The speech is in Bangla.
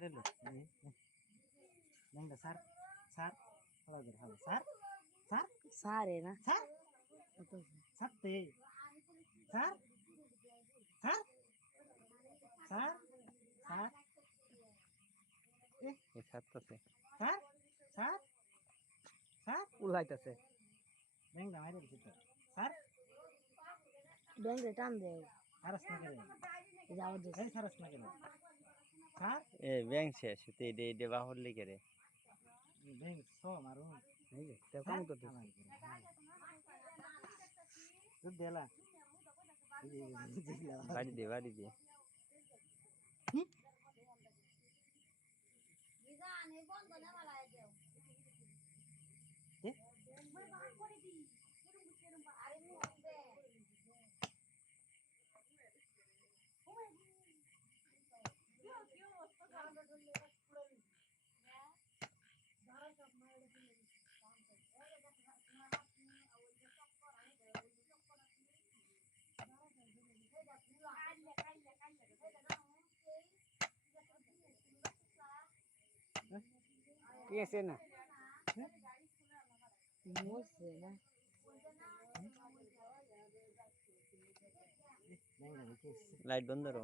আরে লো ব্যাংকটা স্যার স্যার ভালো করে ভালো স্যার স্যার সারে না স্যার স্যার তে স্যার স্যার স্যার স্যার এই ছাড়তেছে স্যার স্যার স্যার উলাইতেছে ব্যাংকটা মাইরে দিছি তো স্যার ব্যাংকে টান দে সারস না করে যাও দে এই সারস না করে স্যার এ ব্যাং শেষ তো এই বাহর লিখে রে ব্যাংক সো মারুন এই যে তো কাম তো দুধ দেলা বাড়ি দে কি আছে না মোছে না ব্যাংকটা রেখে লাইট বন্ধ করো